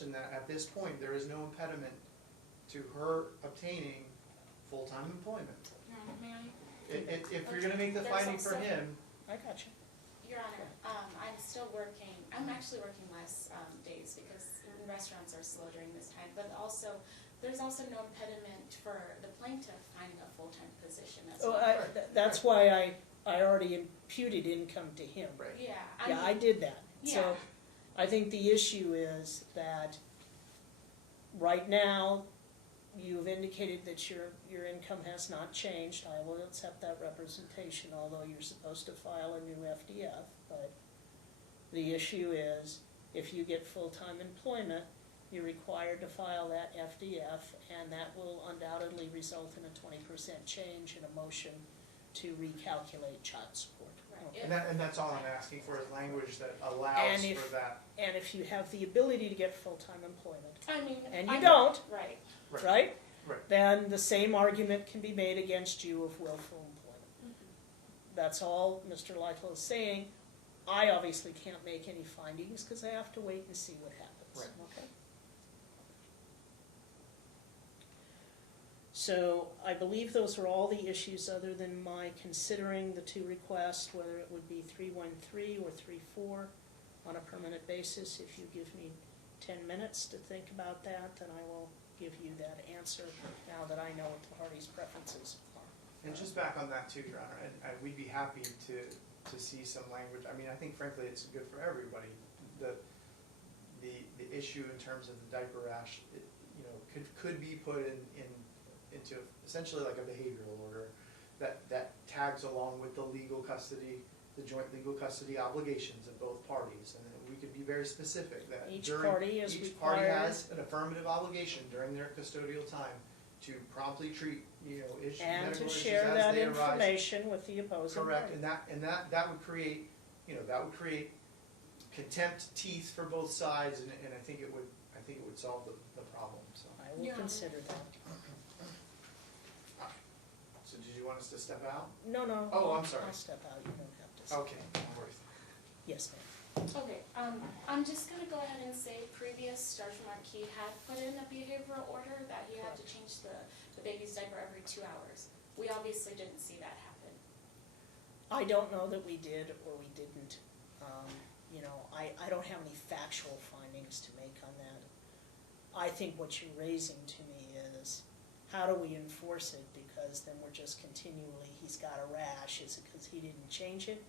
that at this point, there is no impediment to her obtaining full-time employment. May I? If you're gonna make the finding for him. I got you. Your Honor, I'm still working, I'm actually working less days because restaurants are slow during this time, but also, there's also no impediment for the plaintiff finding a full-time position as well. That's why I already imputed income to him. Right. Yeah. I did that. Yeah. So I think the issue is that right now, you've indicated that your income has not changed. I will accept that representation, although you're supposed to file a new FDF. But the issue is, if you get full-time employment, you're required to file that FDF, and that will undoubtedly result in a 20% change in a motion to recalculate child support. Right. Okay. And that's all I'm asking for, is language that allows for that. And if you have the ability to get full-time employment, I mean, and you don't, right. right? Right. Then the same argument can be made against you of willful employment. Mm-hmm. That's all Mr. Lytle is saying. I obviously can't make any findings because I have to wait and see what happens. Right. Okay. So I believe those are all the issues other than my considering the two requests, whether it would be 313 or 34 on a permanent basis. If you give me 10 minutes to think about that, then I will give you that answer now that I know what the parties' preferences are. And just back on that too, Your Honor, and we'd be happy to see some language. I mean, I think frankly it's good for everybody. The issue in terms of the diaper rash, could be put into essentially like a behavioral order that tags along with the legal custody, the joint legal custody obligations of both parties, and then we could be very specific that Each party has an affirmative obligation during their custodial time to promptly treat issues, And medical to issues share as that they arise. information with the opposing Correct, party. and that would create contempt teeth for both sides, and I think it would solve the problem. So. I will consider that. So did you want us to step out? No. Oh, I'm sorry. I'll step out. You don't have to. Okay, no worries. Yes, ma'am. Okay, I'm just gonna go ahead and say previous Sergeant Marquis had put in a behavioral order that he had to change the baby's diaper every 2 hours. We obviously didn't see that happen. I don't know that we did or we didn't. I don't have any factual findings to make on that. I think what you're raising to me is, how do we enforce it? Because then we're just continually, he's got a rash. Is it because he didn't change it?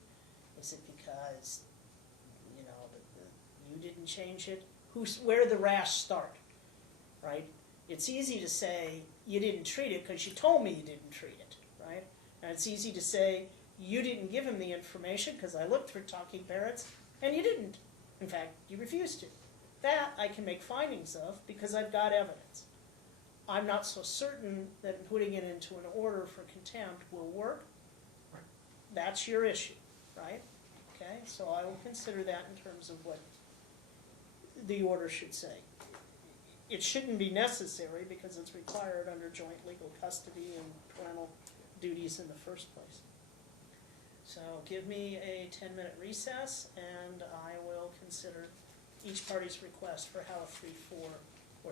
Is it because, you didn't change it? Where did the rash start, right? It's easy to say, you didn't treat it because you told me you didn't treat it, right? And it's easy to say, you didn't give him the information because I looked for talking parrots, and you didn't. In fact, you refused to. That I can make findings of because I've got evidence. I'm not so certain that putting it into an order for contempt will work. Right. That's your issue, right? Okay, so I will consider that in terms of what the order should say. It shouldn't be necessary because it's required under joint legal custody and parental duties in the first place. So give me a 10-minute recess and I will consider each party's request for how a 3-4 or 3-1-3